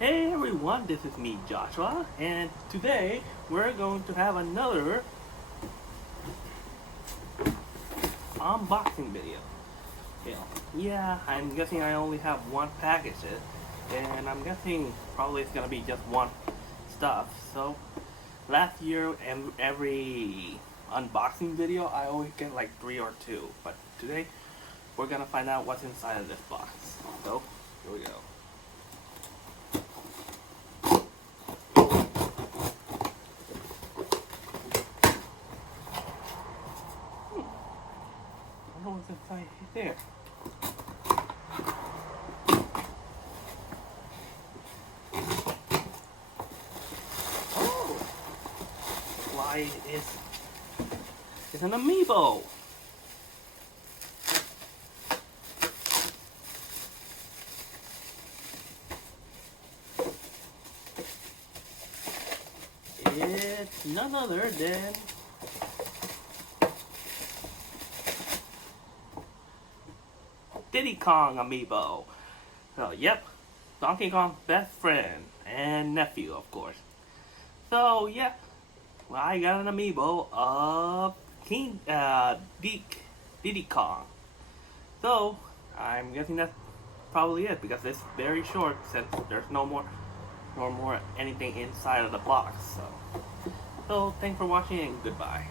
Hey everyone, this is me, Joshua, and today we're going to have another unboxing video. Yeah, I'm guessing I only have one package, and I'm guessing probably it's gonna be just one stuff. So, last year, every unboxing video, I always get like 3 or 2, but today we're gonna find out what's inside of this box. So, here we go. I don't know what's inside there. Oh, why is an amiibo? It's none other than Diddy Kong amiibo. So, yep, Donkey Kong's best friend and nephew, of course. So, yeah, well, I got an amiibo of Diddy Kong. So, I'm guessing that's probably it because it's very short since there's no more anything inside of the box. So thanks for watching and goodbye.